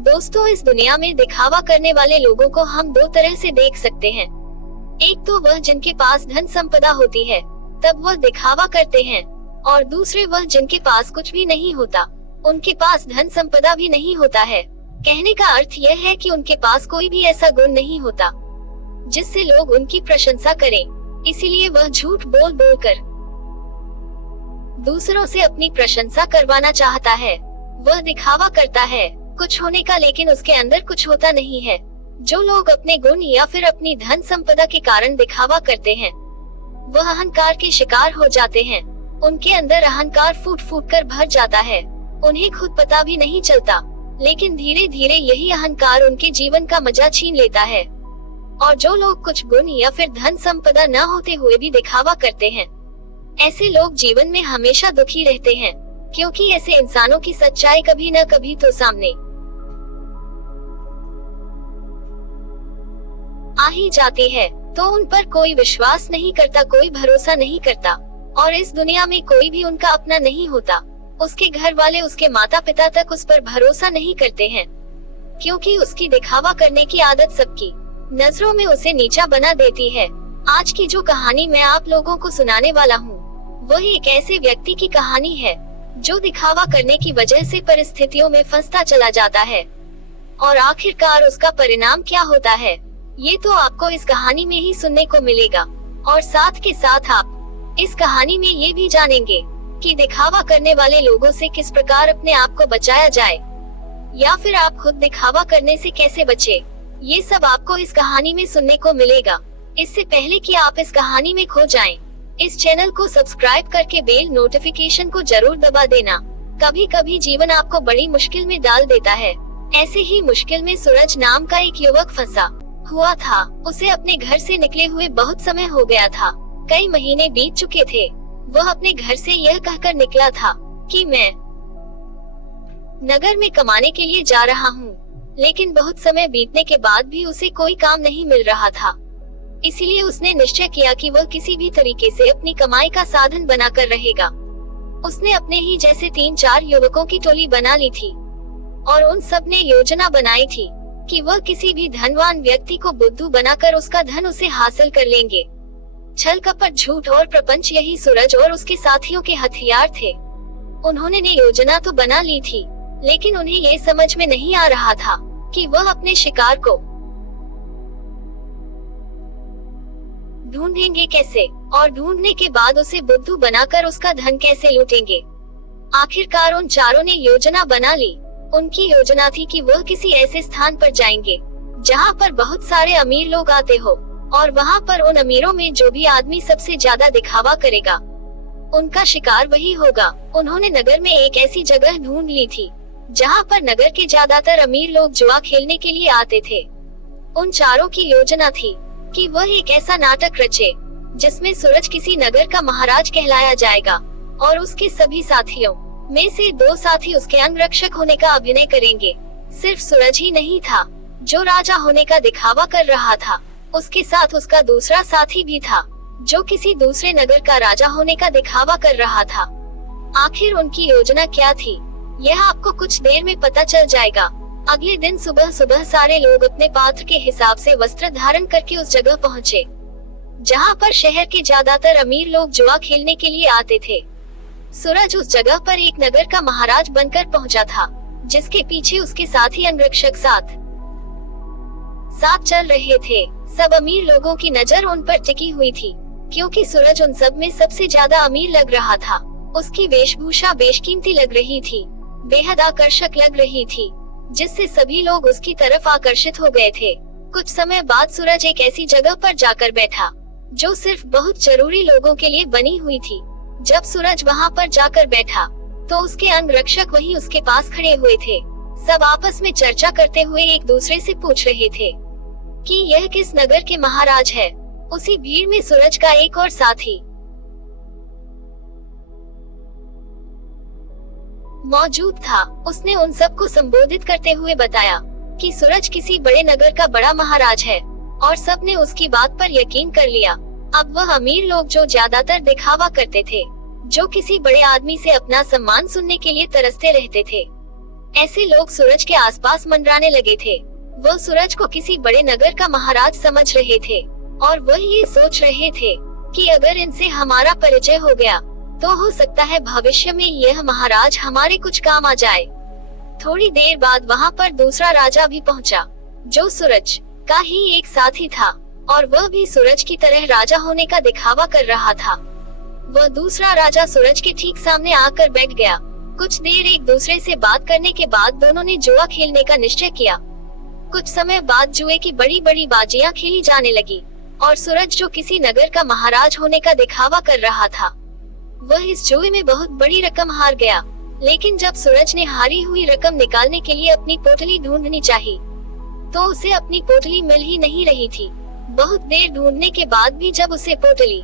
दोस्तों, इस दुनिया में दिखावा करने वाले लोगों को हम दो तरह से देख सकते हैं। एक तो वह जिनके पास धन संपदा होती है, तब वह दिखावा करते हैं, और दूसरे वह जिनके पास कुछ भी नहीं होता, उनके पास धन संपदा भी नहीं होता है। कहने का अर्थ यह है कि उनके पास कोई भी ऐसा गुण नहीं होता जिससे लोग उनकी प्रशंसा करें। इसीलिए वह झूठ बोल बोल कर दूसरों से अपनी प्रशंसा करवाना चाहता है। वह दिखावा करता है कुछ होने का, लेकिन उसके अंदर कुछ होता नहीं है। जो लोग अपने गुण या फिर अपनी धन संपदा के कारण दिखावा करते हैं, वह अहंकार के शिकार हो जाते हैं। उनके अंदर अहंकार फूट फूट कर भर जाता है। उन्हें खुद पता भी नहीं चलता, लेकिन धीरे धीरे यही अहंकार उनके जीवन का मजा छीन लेता है। और जो लोग कुछ गुण या फिर धन संपदा न होते हुए भी दिखावा करते हैं, ऐसे लोग जीवन में हमेशा दुखी रहते हैं, क्योंकि ऐसे इंसानों की सच्चाई कभी न कभी तो सामने आ ही जाती है। तो उन पर कोई विश्वास नहीं करता, कोई भरोसा नहीं करता, और इस दुनिया में कोई भी उनका अपना नहीं होता। उसके घर वाले, उसके माता पिता तक उस पर भरोसा नहीं करते हैं, क्योंकि उसकी दिखावा करने की आदत सबकी नजरों में उसे नीचा बना देती है। आज की जो कहानी मैं आप लोगों को सुनाने वाला हूँ, वह एक ऐसे व्यक्ति की कहानी है जो दिखावा करने की वजह से परिस्थितियों में फंसता चला जाता है, और आखिरकार उसका परिणाम क्या होता है, ये तो आपको इस कहानी में ही सुनने को मिलेगा। और साथ के साथ आप इस कहानी में ये भी जानेंगे कि दिखावा करने वाले लोगों से किस प्रकार अपने आप को बचाया जाए, या फिर आप खुद दिखावा करने से कैसे बचे। ये सब आपको इस कहानी में सुनने को मिलेगा। इससे पहले कि आप इस कहानी में खो जाएं, इस चैनल को सब्सक्राइब करके बेल नोटिफिकेशन को जरूर दबा देना। कभी कभी जीवन आपको बड़ी मुश्किल में डाल देता है। ऐसे ही मुश्किल में सूरज नाम का एक युवक फंसा हुआ था। उसे अपने घर से निकले हुए बहुत समय हो गया था, कई महीने बीत चुके थे। वह अपने घर से यह कहकर निकला था कि मैं नगर में कमाने के लिए जा रहा हूँ, लेकिन बहुत समय बीतने के बाद भी उसे कोई काम नहीं मिल रहा था। इसीलिए उसने निश्चय किया कि वह किसी भी तरीके से अपनी कमाई का साधन बनाकर रहेगा। उसने अपने ही जैसे 3-4 युवकों की टोली बना ली थी, और उन सब ने योजना बनाई थी कि वह किसी भी धनवान व्यक्ति को बुद्धू बनाकर उसका धन उसे हासिल कर लेंगे। छल कपट, झूठ और प्रपंच, यही सूरज और उसके साथियों के हथियार थे। उन्होंने ने योजना तो बना ली थी, लेकिन उन्हें ये समझ में नहीं आ रहा था कि वह अपने शिकार को ढूंढेंगे कैसे, और ढूंढने के बाद उसे बुद्धू बनाकर उसका धन कैसे लूटेंगे। आखिरकार उन चारों ने योजना बना ली। उनकी योजना थी कि वह किसी ऐसे स्थान पर जाएंगे जहां पर बहुत सारे अमीर लोग आते हो, और वहां पर उन अमीरों में जो भी आदमी सबसे ज्यादा दिखावा करेगा, उनका शिकार वही होगा। उन्होंने नगर में एक ऐसी जगह ढूंढ ली थी जहां पर नगर के ज्यादातर अमीर लोग जुआ खेलने के लिए आते थे। उन चारों की योजना थी कि वह एक ऐसा नाटक रचे जिसमें सूरज किसी नगर का महाराज कहलाया जाएगा, और उसके सभी साथियों में से 2 साथी उसके अंगरक्षक होने का अभिनय करेंगे। सिर्फ सूरज ही नहीं था जो राजा होने का दिखावा कर रहा था, उसके साथ उसका दूसरा साथी भी था जो किसी दूसरे नगर का राजा होने का दिखावा कर रहा था। आखिर उनकी योजना क्या थी, यह आपको कुछ देर में पता चल जाएगा। अगले दिन सुबह सुबह सारे लोग अपने पात्र के हिसाब से वस्त्र धारण करके उस जगह पहुँचे जहाँ पर शहर के ज्यादातर अमीर लोग जुआ खेलने के लिए आते थे। सूरज उस जगह पर एक नगर का महाराज बनकर पहुंचा था, जिसके पीछे उसके साथी अंगरक्षक साथ चल रहे थे। सब अमीर लोगों की नजर उन पर टिकी हुई थी, क्योंकि सूरज उन सब में सबसे ज्यादा अमीर लग रहा था। उसकी वेशभूषा बेशकीमती लग रही थी, बेहद आकर्षक लग रही थी, जिससे सभी लोग उसकी तरफ आकर्षित हो गए थे। कुछ समय बाद सूरज एक ऐसी जगह पर जाकर बैठा जो सिर्फ बहुत जरूरी लोगों के लिए बनी हुई थी। जब सूरज वहाँ पर जाकर बैठा तो उसके अंगरक्षक वहीं उसके पास खड़े हुए थे। सब आपस में चर्चा करते हुए एक दूसरे से पूछ रहे थे कि यह किस नगर के महाराज है। उसी भीड़ में सूरज का एक और साथी मौजूद था। उसने उन सबको संबोधित करते हुए बताया कि सूरज किसी बड़े नगर का बड़ा महाराज है, और सब ने उसकी बात पर यकीन कर लिया। अब वह अमीर लोग जो ज्यादातर दिखावा करते थे, जो किसी बड़े आदमी से अपना सम्मान सुनने के लिए तरसते रहते थे, ऐसे लोग सूरज के आसपास मंडराने लगे थे। वो सूरज को किसी बड़े नगर का महाराज समझ रहे थे और वह ये सोच रहे थे कि अगर इनसे हमारा परिचय हो गया तो हो सकता है भविष्य में यह महाराज हमारे कुछ काम आ जाए। थोड़ी देर बाद वहाँ पर दूसरा राजा भी पहुँचा, जो सूरज का ही एक साथी था और वह भी सूरज की तरह राजा होने का दिखावा कर रहा था। वह दूसरा राजा सूरज के ठीक सामने आकर बैठ गया। कुछ देर एक दूसरे से बात करने के बाद दोनों ने जुआ खेलने का निश्चय किया। कुछ समय बाद जुए की बड़ी बड़ी बाजियां खेली जाने लगी और सूरज, जो किसी नगर का महाराज होने का दिखावा कर रहा था, वह इस जुए में बहुत बड़ी रकम हार गया। लेकिन जब सूरज ने हारी हुई रकम निकालने के लिए अपनी पोटली ढूंढनी चाहिए तो उसे अपनी पोटली मिल ही नहीं रही थी। बहुत देर ढूंढने के बाद भी जब उसे पोटली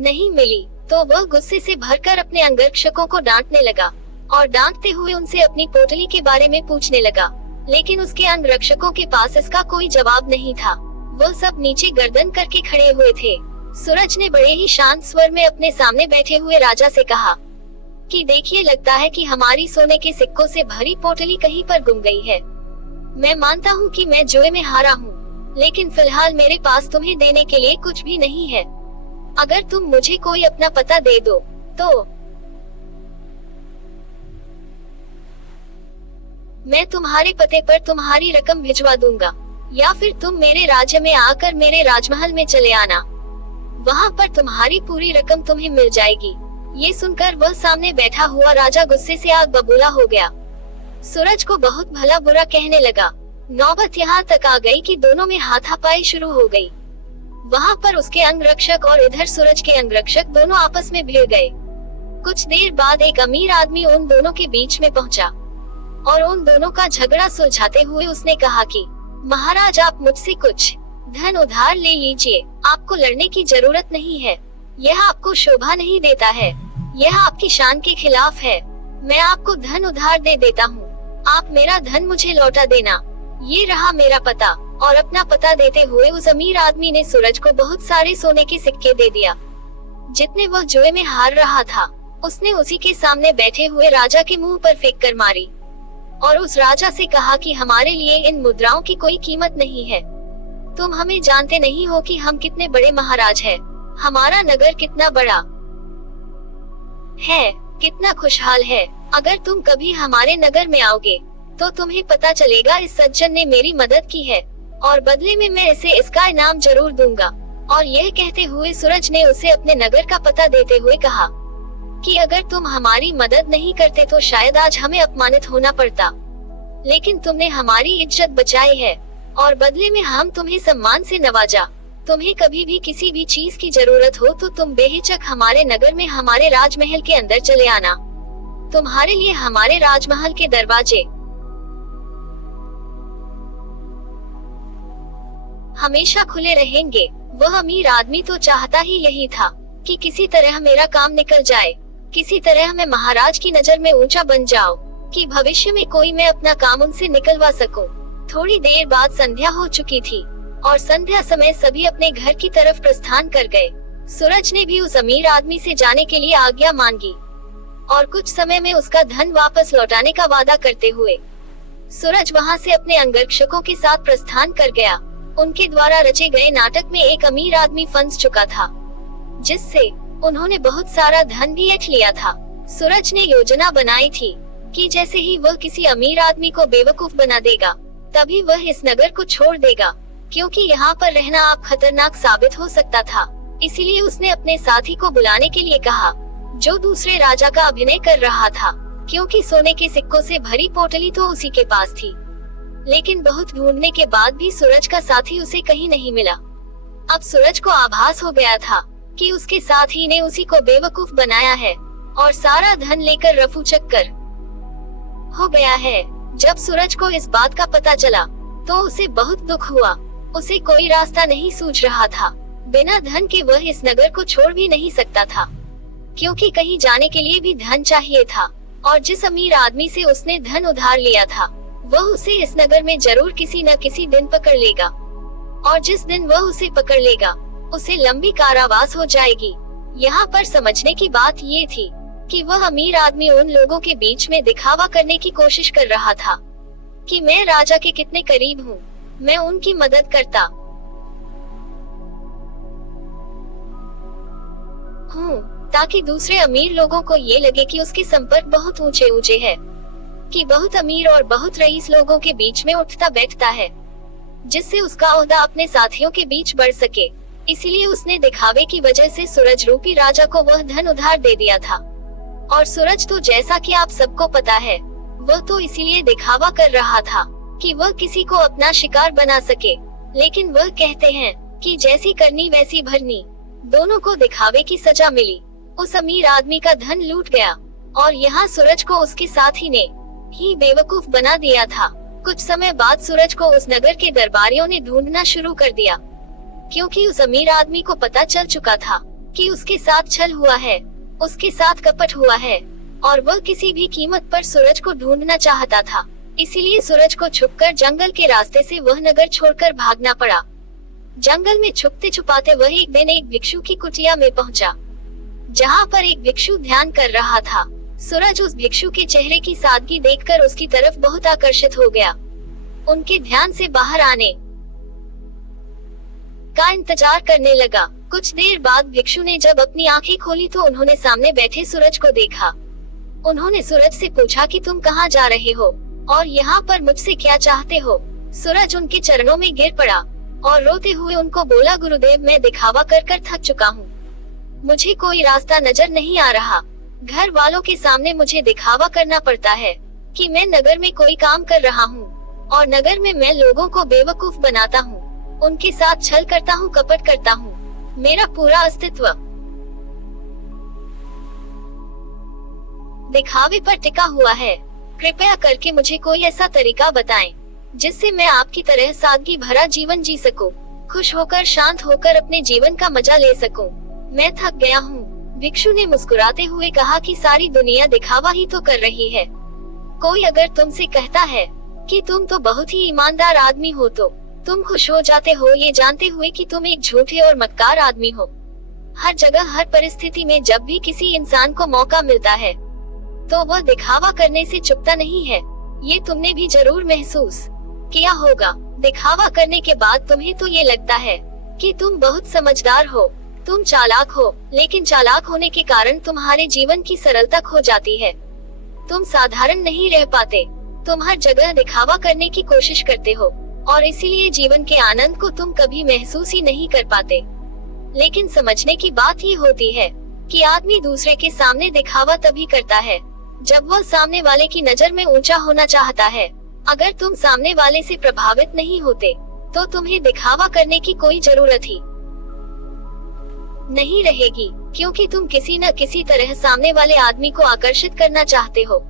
नहीं मिली तो वह गुस्से से भरकर अपने अंगरक्षकों को डांटने लगा और डांटते हुए उनसे अपनी पोटली के बारे में पूछने लगा। लेकिन उसके अंगरक्षकों के पास इसका कोई जवाब नहीं था। वह सब नीचे गर्दन करके खड़े हुए थे। सूरज ने बड़े ही शांत स्वर में अपने सामने बैठे हुए राजा से कहा कि देखिए, लगता है कि हमारी सोने के सिक्कों से भरी पोटली कहीं पर गुम गई है। मैं मानता हूँ कि मैं जुए में हारा हूँ, लेकिन फिलहाल मेरे पास तुम्हें देने के लिए कुछ भी नहीं है। अगर तुम मुझे कोई अपना पता दे दो तो मैं तुम्हारे पते पर तुम्हारी रकम भिजवा दूंगा, या फिर तुम मेरे राज्य में आकर मेरे राजमहल में चले आना। वहाँ पर तुम्हारी पूरी रकम तुम्हें मिल जाएगी। ये सुनकर वह सामने बैठा हुआ राजा गुस्से से आग बबूला हो गया। सूरज को बहुत भला बुरा कहने लगा। नौबत यहाँ तक आ गई कि दोनों में हाथापाई शुरू हो गई। वहाँ पर उसके अंगरक्षक और इधर सूरज के अंगरक्षक दोनों आपस में भिड़ गए। कुछ देर बाद एक अमीर आदमी उन दोनों के बीच में पहुँचा और उन दोनों का झगड़ा सुलझाते हुए उसने कहा कि महाराज, आप मुझसे कुछ धन उधार ले लीजिए। आपको लड़ने की जरूरत नहीं है। यह आपको शोभा नहीं देता है। यह आपकी शान के खिलाफ है। मैं आपको धन उधार दे देता हूँ। आप मेरा धन मुझे लौटा देना। ये रहा मेरा पता। और अपना पता देते हुए उस अमीर आदमी ने सूरज को बहुत सारे सोने के सिक्के दे दिया। जितने वह जुए में हार रहा था, उसने उसी के सामने बैठे हुए राजा के मुंह पर फेंक कर मारी और उस राजा से कहा कि हमारे लिए इन मुद्राओं की कोई कीमत नहीं है। तुम हमें जानते नहीं हो कि हम कितने बड़े महाराज हैं। हमारा नगर कितना बड़ा है, कितना खुशहाल है। अगर तुम कभी हमारे नगर में आओगे तो तुम्हें पता चलेगा इस सज्जन ने मेरी मदद की है और बदले में मैं इसे इसका इनाम जरूर दूंगा। और यह कहते हुए सूरज ने उसे अपने नगर का पता देते हुए कहा कि अगर तुम हमारी मदद नहीं करते तो शायद आज हमें अपमानित होना पड़ता, लेकिन तुमने हमारी इज्जत बचाई है और बदले में हम तुम्हें सम्मान से नवाजा। तुम्हें कभी भी किसी भी चीज की जरूरत हो तो तुम बेहिचक हमारे नगर में हमारे राजमहल के अंदर चले आना। तुम्हारे लिए हमारे राजमहल के दरवाजे हमेशा खुले रहेंगे। वह अमीर आदमी तो चाहता ही यही था कि किसी तरह मेरा काम निकल जाए, किसी तरह मैं महाराज की नजर में ऊंचा बन जाऊं, कि भविष्य में कोई मैं अपना काम उनसे निकलवा सकूं। थोड़ी देर बाद संध्या हो चुकी थी और संध्या समय सभी अपने घर की तरफ प्रस्थान कर गए। सूरज ने भी उस अमीर आदमी से जाने के लिए आज्ञा मांगी और कुछ समय में उसका धन वापस लौटाने का वादा करते हुए सूरज वहां से अपने अंगरक्षकों के साथ प्रस्थान कर गया। उनके द्वारा रचे गए नाटक में एक अमीर आदमी फंस चुका था, जिससे उन्होंने बहुत सारा धन भी ऐंठ लिया था। सूरज ने योजना बनाई थी कि जैसे ही वह किसी अमीर आदमी को बेवकूफ बना देगा, तभी वह इस नगर को छोड़ देगा, क्योंकि यहाँ पर रहना आप खतरनाक साबित हो सकता था। इसीलिए उसने अपने साथी को बुलाने के लिए कहा, जो दूसरे राजा का अभिनय कर रहा था, क्योंकि सोने के सिक्कों से भरी पोटली तो उसी के पास थी। लेकिन बहुत ढूंढने के बाद भी सूरज का साथी उसे कहीं नहीं मिला। अब सूरज को आभास हो गया था कि उसके साथी ने उसी को बेवकूफ बनाया है और सारा धन लेकर रफू चक्कर हो गया है। जब सूरज को इस बात का पता चला तो उसे बहुत दुख हुआ। उसे कोई रास्ता नहीं सूझ रहा था। बिना धन के वह इस नगर को छोड़ भी नहीं सकता था, क्योंकि कहीं जाने के लिए भी धन चाहिए था। और जिस अमीर आदमी से उसने धन उधार लिया था, वह उसे इस नगर में जरूर किसी न किसी दिन पकड़ लेगा, और जिस दिन वह उसे पकड़ लेगा, उसे लंबी कारावास हो जाएगी। यहाँ पर समझने की बात ये थी कि वह अमीर आदमी उन लोगों के बीच में दिखावा करने की कोशिश कर रहा था कि मैं राजा के कितने करीब हूँ, मैं उनकी मदद करता हूँ, ताकि दूसरे अमीर लोगों को ये लगे कि उसके संपर्क बहुत ऊंचे ऊंचे है, कि बहुत अमीर और बहुत रईस लोगों के बीच में उठता बैठता है, जिससे उसका ओहदा अपने साथियों के बीच बढ़ सके। इसीलिए उसने दिखावे की वजह से सूरज रूपी राजा को वह धन उधार दे दिया था। और सूरज तो जैसा कि आप सबको पता है, वह तो इसीलिए दिखावा कर रहा था कि वह किसी को अपना शिकार बना सके। लेकिन वह कहते हैं कि जैसी करनी वैसी भरनी, दोनों को दिखावे की सजा मिली। उस अमीर आदमी का धन लूट गया और यहाँ सूरज को उसके साथी ने ही बेवकूफ बना दिया था। कुछ समय बाद सूरज को उस नगर के दरबारियों ने ढूंढना शुरू कर दिया, क्योंकि उस अमीर आदमी को पता चल चुका था कि उसके साथ छल हुआ है, उसके साथ कपट हुआ है, और वह किसी भी कीमत पर सूरज को ढूंढना चाहता था। इसीलिए सूरज को छुपकर जंगल के रास्ते से वह नगर छोड़कर भागना पड़ा। जंगल में छुपते छुपाते वह एक दिन एक भिक्षु की कुटिया में पहुंचा, जहां पर एक भिक्षु ध्यान कर रहा था। सूरज उस भिक्षु के चेहरे की सादगी देखकर उसकी तरफ बहुत आकर्षित हो गया। उनके ध्यान से बाहर आने का इंतजार करने लगा। कुछ देर बाद भिक्षु ने जब अपनी आंखें खोली तो उन्होंने सामने बैठे सूरज को देखा। उन्होंने सूरज से पूछा कि तुम कहाँ जा रहे हो और यहाँ पर मुझसे क्या चाहते हो। सूरज उनके चरणों में गिर पड़ा और रोते हुए उनको बोला, गुरुदेव, मैं दिखावा कर कर थक चुका हूँ, मुझे कोई रास्ता नजर नहीं आ रहा। घर वालों के सामने मुझे दिखावा करना पड़ता है कि मैं नगर में कोई काम कर रहा हूँ, और नगर में मैं लोगों को बेवकूफ बनाता हूँ, उनके साथ छल करता हूँ, कपट करता हूँ। मेरा पूरा अस्तित्व दिखावे पर टिका हुआ है। कृपया करके मुझे कोई ऐसा तरीका बताएं जिससे मैं आपकी तरह सादगी भरा जीवन जी सकूं, खुश होकर शांत होकर अपने जीवन का मजा ले सकूं। मैं थक गया हूँ। भिक्षु ने मुस्कुराते हुए कहा कि सारी दुनिया दिखावा ही तो कर रही है। कोई अगर तुमसे कहता है कि तुम तो बहुत ही ईमानदार आदमी हो तो तुम खुश हो जाते हो, ये जानते हुए कि तुम एक झूठे और मक्कार आदमी हो। हर जगह हर परिस्थिति में जब भी किसी इंसान को मौका मिलता है तो वह दिखावा करने से चूकता नहीं है। ये तुमने भी जरूर महसूस किया होगा। दिखावा करने के बाद तुम्हें तो ये लगता है कि तुम बहुत समझदार हो, तुम चालाक हो, लेकिन चालाक होने के कारण तुम्हारे जीवन की सरलता खो जाती है। तुम साधारण नहीं रह पाते, तुम हर जगह दिखावा करने की कोशिश करते हो और इसीलिए जीवन के आनंद को तुम कभी महसूस ही नहीं कर पाते। लेकिन समझने की बात ये होती है कि आदमी दूसरे के सामने दिखावा तभी करता है जब वह सामने वाले की नजर में ऊंचा होना चाहता है। अगर तुम सामने वाले से प्रभावित नहीं होते तो तुम्हें दिखावा करने की कोई जरूरत ही नहीं रहेगी, क्योंकि तुम किसी न किसी तरह सामने वाले आदमी को आकर्षित करना चाहते हो,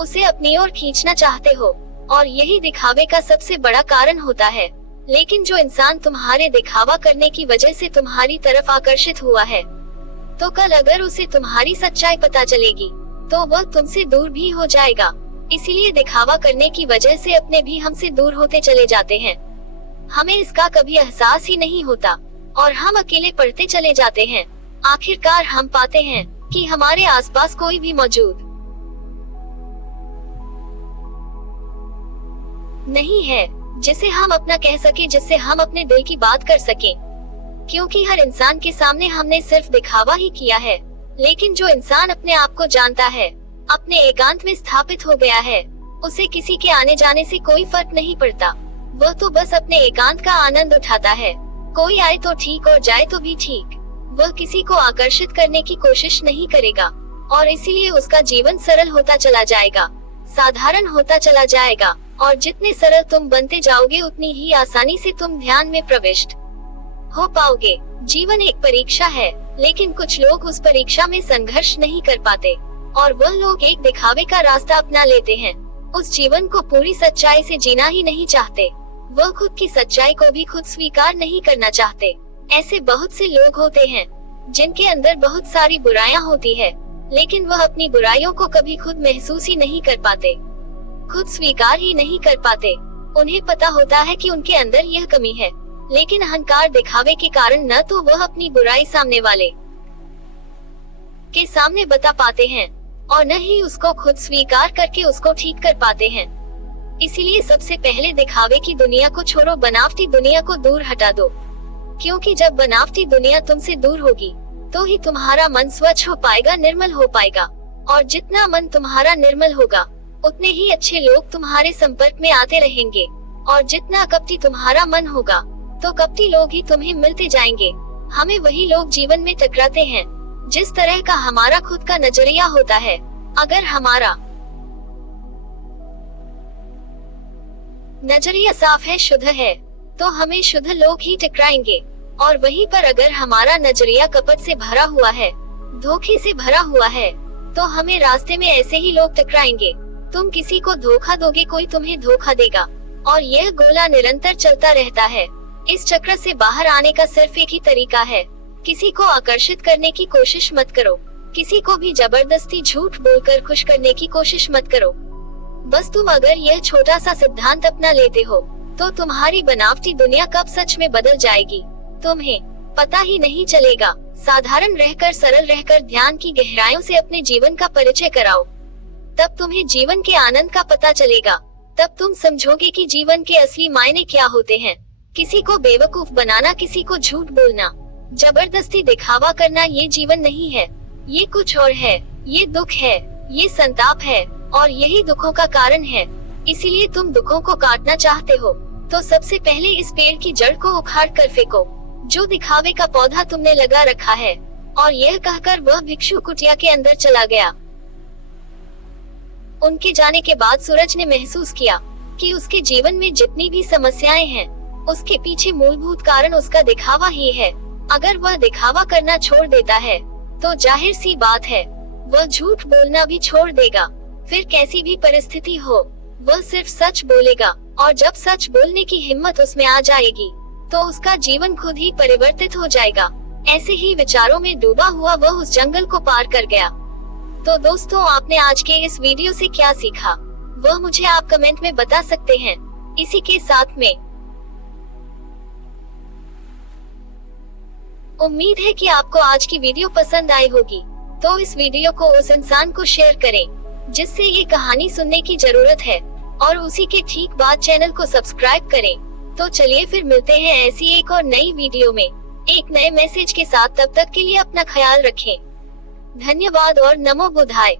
उसे अपनी ओर खींचना चाहते हो, और यही दिखावे का सबसे बड़ा कारण होता है। लेकिन जो इंसान तुम्हारे दिखावा करने की वजह से तुम्हारी तरफ आकर्षित हुआ है, तो कल अगर उसे तुम्हारी सच्चाई पता चलेगी तो वह तुमसे दूर भी हो जाएगा। इसीलिए दिखावा करने की वजह से अपने भी हमसे दूर होते चले जाते हैं। हमें इसका कभी एहसास ही नहीं होता और हम अकेले पढ़ते चले जाते हैं। आखिरकार हम पाते हैं कि हमारे आसपास कोई भी मौजूद नहीं है जिसे हम अपना कह सके, जिससे हम अपने दिल की बात कर सकें, क्योंकि हर इंसान के सामने हमने सिर्फ दिखावा ही किया है। लेकिन जो इंसान अपने आप को जानता है, अपने एकांत में स्थापित हो गया है, उसे किसी के आने जाने से कोई फर्क नहीं पड़ता। वह तो बस अपने एकांत का आनंद उठाता है। कोई आए तो ठीक और जाए तो भी ठीक। वह किसी को आकर्षित करने की कोशिश नहीं करेगा और इसीलिए उसका जीवन सरल होता चला जाएगा, साधारण होता चला जाएगा। और जितने सरल तुम बनते जाओगे उतनी ही आसानी से तुम ध्यान में प्रविष्ट हो पाओगे। जीवन एक परीक्षा है, लेकिन कुछ लोग उस परीक्षा में संघर्ष नहीं कर पाते और वह लोग एक दिखावे का रास्ता अपना लेते हैं। उस जीवन को पूरी सच्चाई से जीना ही नहीं चाहते। वह खुद की सच्चाई को भी खुद स्वीकार नहीं करना चाहते। ऐसे बहुत से लोग होते हैं जिनके अंदर बहुत सारी बुराइयां होती है, लेकिन वह अपनी बुराइयों को कभी खुद महसूस ही नहीं कर पाते, खुद स्वीकार ही नहीं कर पाते। उन्हें पता होता है कि उनके अंदर यह कमी है, लेकिन अहंकार दिखावे के कारण न तो वह अपनी बुराई सामने वाले के सामने बता पाते हैं और न ही उसको खुद स्वीकार करके उसको ठीक कर पाते हैं। इसीलिए सबसे पहले दिखावे की दुनिया को छोड़ो, बनावटी दुनिया को दूर हटा दो, क्योंकि जब बनावटी दुनिया तुमसे दूर होगी तो ही तुम्हारा मन स्वच्छ हो पाएगा, निर्मल हो पाएगा। और जितना मन तुम्हारा निर्मल होगा उतने ही अच्छे लोग तुम्हारे संपर्क में आते रहेंगे। और जितना कपटी तुम्हारा मन होगा तो कपटी लोग ही तुम्हें मिलते जाएंगे। हमें वही लोग जीवन में टकराते हैं जिस तरह का हमारा खुद का नजरिया होता है। अगर हमारा नजरिया साफ है, शुद्ध है, तो हमें शुद्ध लोग ही टकराएंगे। और वहीं पर अगर हमारा नजरिया कपट से भरा हुआ है, धोखे से भरा हुआ है, तो हमें रास्ते में ऐसे ही लोग टकराएंगे। तुम किसी को धोखा दोगे, कोई तुम्हें धोखा देगा, और यह गोला निरंतर चलता रहता है। इस चक्र से बाहर आने का सिर्फ एक ही तरीका है, किसी को आकर्षित करने की कोशिश मत करो, किसी को भी जबरदस्ती झूठ बोलकर खुश करने की कोशिश मत करो। बस तुम अगर यह छोटा सा सिद्धांत अपना लेते हो तो तुम्हारी बनावटी दुनिया कब सच में बदल जाएगी तुम्हें पता ही नहीं चलेगा। साधारण रहकर, सरल रहकर ध्यान की गहराइयों से अपने जीवन का परिचय कराओ, तब तुम्हें जीवन के आनंद का पता चलेगा। तब तुम समझोगे कि जीवन के असली मायने क्या होते हैं। किसी को बेवकूफ बनाना, किसी को झूठ बोलना, जबरदस्ती दिखावा करना, ये जीवन नहीं है, ये कुछ और है। ये दुख है, ये संताप है, और यही दुखों का कारण है। इसीलिए तुम दुखों को काटना चाहते हो तो सबसे पहले इस पेड़ की जड़ को उखाड़ कर फेंको जो दिखावे का पौधा तुमने लगा रखा है। और यह कहकर वह भिक्षु कुटिया के अंदर चला गया। उनके जाने के बाद सूरज ने महसूस किया कि उसके जीवन में जितनी भी समस्याएं हैं उसके पीछे मूलभूत कारण उसका दिखावा ही है। अगर वह दिखावा करना छोड़ देता है तो जाहिर सी बात है वह झूठ बोलना भी छोड़ देगा। फिर कैसी भी परिस्थिति हो वह सिर्फ सच बोलेगा, और जब सच बोलने की हिम्मत उसमें आ जाएगी तो उसका जीवन खुद ही परिवर्तित हो जाएगा। ऐसे ही विचारों में डूबा हुआ वह उस जंगल को पार कर गया। तो दोस्तों, आपने आज के इस वीडियो से क्या सीखा वह मुझे आप कमेंट में बता सकते हैं। इसी के साथ में उम्मीद है कि आपको आज की वीडियो पसंद आई होगी, तो इस वीडियो को उस इंसान को शेयर करें जिससे ये कहानी सुनने की जरूरत है, और उसी के ठीक बाद चैनल को सब्सक्राइब करें। तो चलिए फिर मिलते हैं ऐसी एक और नई वीडियो में एक नए मैसेज के साथ। तब तक के लिए अपना ख्याल रखें। धन्यवाद और नमो बुद्धाय।